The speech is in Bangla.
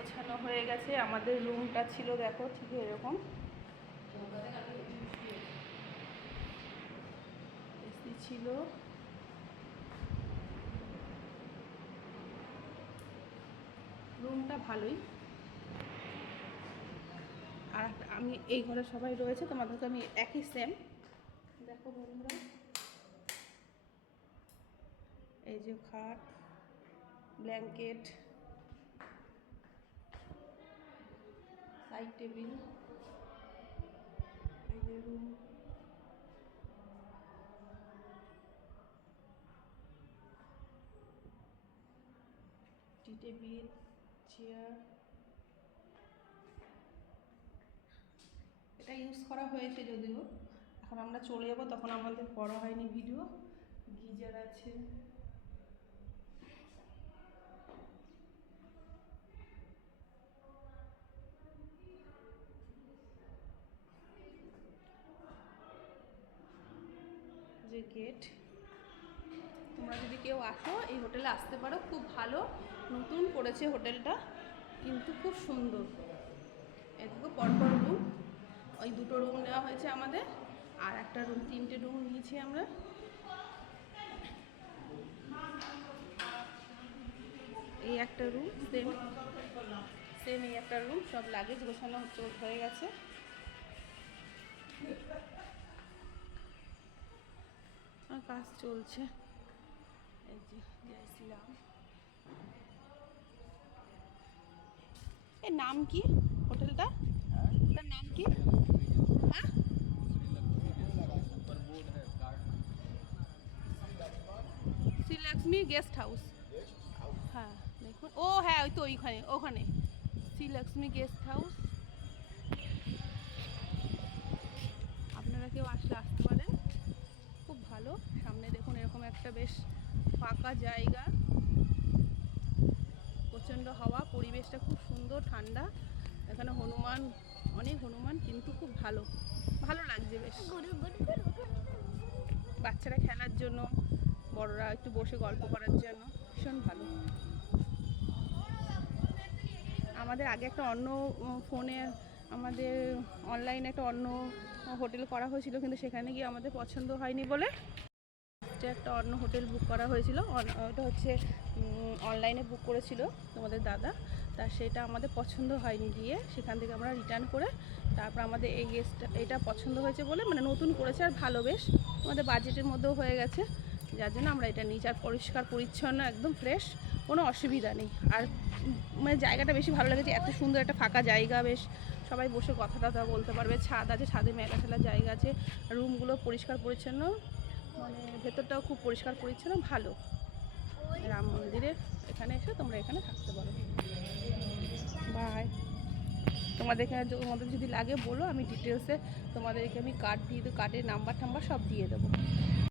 গোছানো হয়ে গেছে। আমাদের রুমটা ছিল দেখো ঠিক এরকম, এসি ছিল, রুমটা ভালোই। আর আমি এই ঘরে সবাই রয়েছে, তোমাদেরকে আমি একই সেম দেখো বন্ধুরা, এই যে খাট, ব্ল্যাঙ্কেট, সাইড টেবিল, এই যে রুম, টি টেবিল, চেয়ার, এটা ইউজ করা হয়েছে যদিও, এখন আমরা চলে যাবো তখন আমাদের করা হয়নি ভিডিও। গিজার আছে, যে গেট। তোমরা যদি কেউ আসো এই হোটেলে আসতে পারো, খুব ভালো, নতুন করেছে হোটেলটা কিন্তু খুব সুন্দর। এদিকে পরপর রুম, ওই দুটো রুম নেওয়া হয়েছে আমাদের, আর একটা রুম, 3টে রুম নিয়েছি আমরা। এই একটা রুম, সেম সেম এই একটা রুম, সব লাগেজ গোছানো হয়ে গেছে। আর কাজ চলছে, এই যে যাইছিলাম। এর নাম কি হোটেলটা, তার নাম কি? হ্যাঁ শ্রীলক্ষ্মী গেস্ট হাউস। হ্যাঁ দেখুন, ও হ্যাঁ ওই তো ওইখানে, ওখানে শ্রীলক্ষ্মী গেস্ট হাউস। আপনারা কেউ আসলে আসতে পারেন, খুব ভালো। সামনে দেখুন এরকম একটা বেশ ফাঁকা জায়গা, প্রচণ্ড হাওয়া, পরিবেশটা খুব সুন্দর ঠান্ডা। এখানে হনুমান, অনেক হনুমান, কিন্তু খুব ভালো, ভালো লাগছে বেশ। বাচ্চারা খেলার জন্য, বড়রা একটু বসে গল্প করার জন্য ভীষণ ভালো। আমাদের আগে একটা অন্য ফোনে, আমাদের অনলাইনে একটা অন্য হোটেল করা হয়েছিল, কিন্তু সেখানে গিয়ে আমাদের পছন্দ হয়নি বলে একটা অন্য হোটেল বুক করা হয়েছিল। ওটা হচ্ছে অনলাইনে বুক করেছিল তোমাদের দাদা, তা সেটা আমাদের পছন্দ হয়নি, গিয়ে সেখান থেকে আমরা রিটার্ন করে তারপর আমাদের এই গেস্টটা এটা পছন্দ হয়েছে বলে, মানে নতুন করেছে আর ভালো, বেশ আমাদের বাজেটের মধ্যেও হয়ে গেছে, যার জন্য আমরা এটা নিয়েছি। আর পরিষ্কার পরিচ্ছন্ন, একদম ফ্রেশ, কোনো অসুবিধা নেই। আর মানে জায়গাটা বেশি ভালো লেগেছে, এত সুন্দর একটা ফাঁকা জায়গা, বেশ সবাই বসে কথা টথা বলতে পারবে, ছাদ আছে, ছাদে মেলা ঠেলার জায়গা আছে, রুমগুলো পরিষ্কার পরিচ্ছন্ন, মানে ভেতরটাও খুব পরিষ্কার পরিচ্ছন্ন, ভালো। রাম মন্দিরের এখানে এসে তোমরা এখানে থাকতে পারো। বাই। তোমাদের যদি লাগে বলো, আমি ডিটেলসে তোমাদেরকে আমি কার্ড দিয়ে দেবো, কার্ডের নাম্বার টাম্বার সব দিয়ে দেবো।